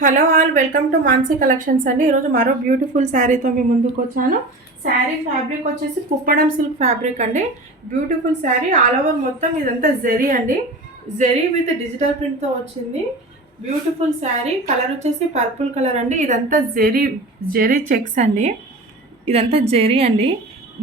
Hello all, welcome to Mansi collections అండి. ఈరోజు మరో బ్యూటిఫుల్ శారీతో మీ ముందుకు వచ్చాను. శారీ ఫ్యాబ్రిక్ వచ్చేసి కుప్పడం సిల్క్ ఫ్యాబ్రిక్ అండి. బ్యూటిఫుల్ శారీ, ఆల్ ఓవర్ మొత్తం ఇదంతా జెరీ అండి. జెరీ విత్ డిజిటల్ ప్రింట్తో వచ్చింది. బ్యూటిఫుల్ శారీ. కలర్ వచ్చేసి పర్పుల్ కలర్ అండి. ఇదంతా జెరీ చెక్స్ అండి. ఇదంతా జెరీ అండి.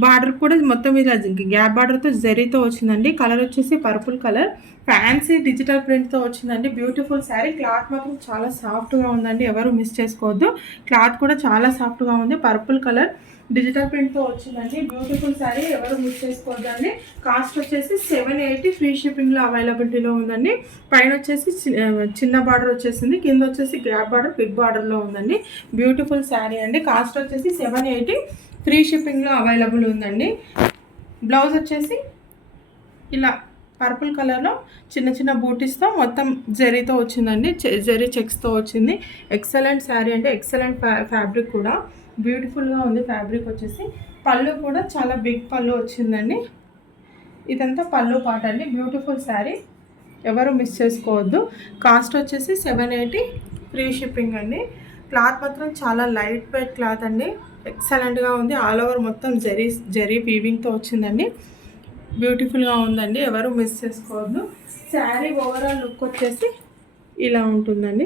బార్డర్ కూడా మొత్తం ఇలా గ్యాప్ బార్డర్తో జెరీతో వచ్చిందండి. కలర్ వచ్చేసి పర్పుల్ కలర్, ఫ్యాన్సీ డిజిటల్ ప్రింట్తో వచ్చిందండి. బ్యూటిఫుల్ శారీ. క్లాత్ మాత్రం చాలా సాఫ్ట్గా ఉందండి, ఎవరు మిస్ చేసుకోవద్దు. క్లాత్ కూడా చాలా సాఫ్ట్గా ఉంది. పర్పుల్ కలర్ డిజిటల్ ప్రింట్తో వచ్చిందండి. బ్యూటిఫుల్ శారీ, ఎవరు మిస్ చేసుకోవద్దు అండి. కాస్ట్ వచ్చేసి 780, ఫ్రీ షిప్పింగ్లో అవైలబిలిటీలో ఉందండి. పైన వచ్చేసి చిన్న బార్డర్ వచ్చేసింది, కింద వచ్చేసి గ్యాప్ బార్డర్ బిగ్ బార్డర్లో ఉందండి. బ్యూటిఫుల్ శారీ అండి. కాస్ట్ వచ్చేసి 780, ఫ్రీ షిప్పింగ్లో అవైలబుల్ ఉందండి. బ్లౌజ్ వచ్చేసి ఇలా పర్పుల్ కలర్లో చిన్న చిన్న బూటీస్తో మొత్తం జెరీతో వచ్చిందండి. జెరీ చెక్స్తో వచ్చింది. ఎక్సలెంట్ శారీ అంటే ఎక్సలెంట్ ఫ్యాబ్రిక్ కూడా బ్యూటిఫుల్గా ఉంది. ఫ్యాబ్రిక్ వచ్చేసి పళ్ళు కూడా చాలా బిగ్ పళ్ళు వచ్చిందండి. ఇదంతా పళ్ళు పాట అండి. బ్యూటిఫుల్ శారీ, ఎవరు మిస్ చేసుకోవద్దు. కాస్ట్ వచ్చేసి 780, ఫ్రీ షిప్పింగ్ అండి. క్లాత్ మాత్రం చాలా లైట్ వెయిట్ క్లాత్ అండి. ఎక్సలెంట్గా ఉంది. ఆల్ ఓవర్ మొత్తం జెరీ వీవింగ్తో వచ్చిందండి. బ్యూటిఫుల్గా ఉందండి, ఎవరు మిస్ చేసుకోవద్దు. శారీ ఓవరాల్ లుక్ వచ్చేసి ఇలా ఉంటుందండి.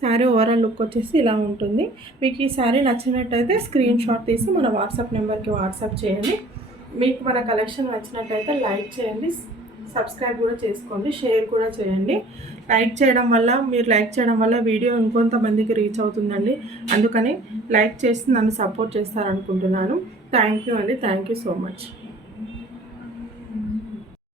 శారీ ఓవరాల్ లుక్ వచ్చేసి ఇలా ఉంటుంది. మీకు ఈ శారీ నచ్చినట్టయితే స్క్రీన్ షాట్ తీసి మన వాట్సాప్ నెంబర్కి వాట్సాప్ చేయండి. మీకు మన కలెక్షన్ నచ్చినట్టయితే లైక్ చేయండి, సబ్స్క్రైబ్ కూడా చేసుకోండి, షేర్ కూడా చేయండి. మీరు లైక్ చేయడం వల్ల వీడియో ఇంకొంతమందికి రీచ్ అవుతుందండి. అందుకని లైక్ చేసి నన్ను సపోర్ట్ చేస్తారనుకుంటున్నాను. థ్యాంక్ యూ అండి. Thank you so much.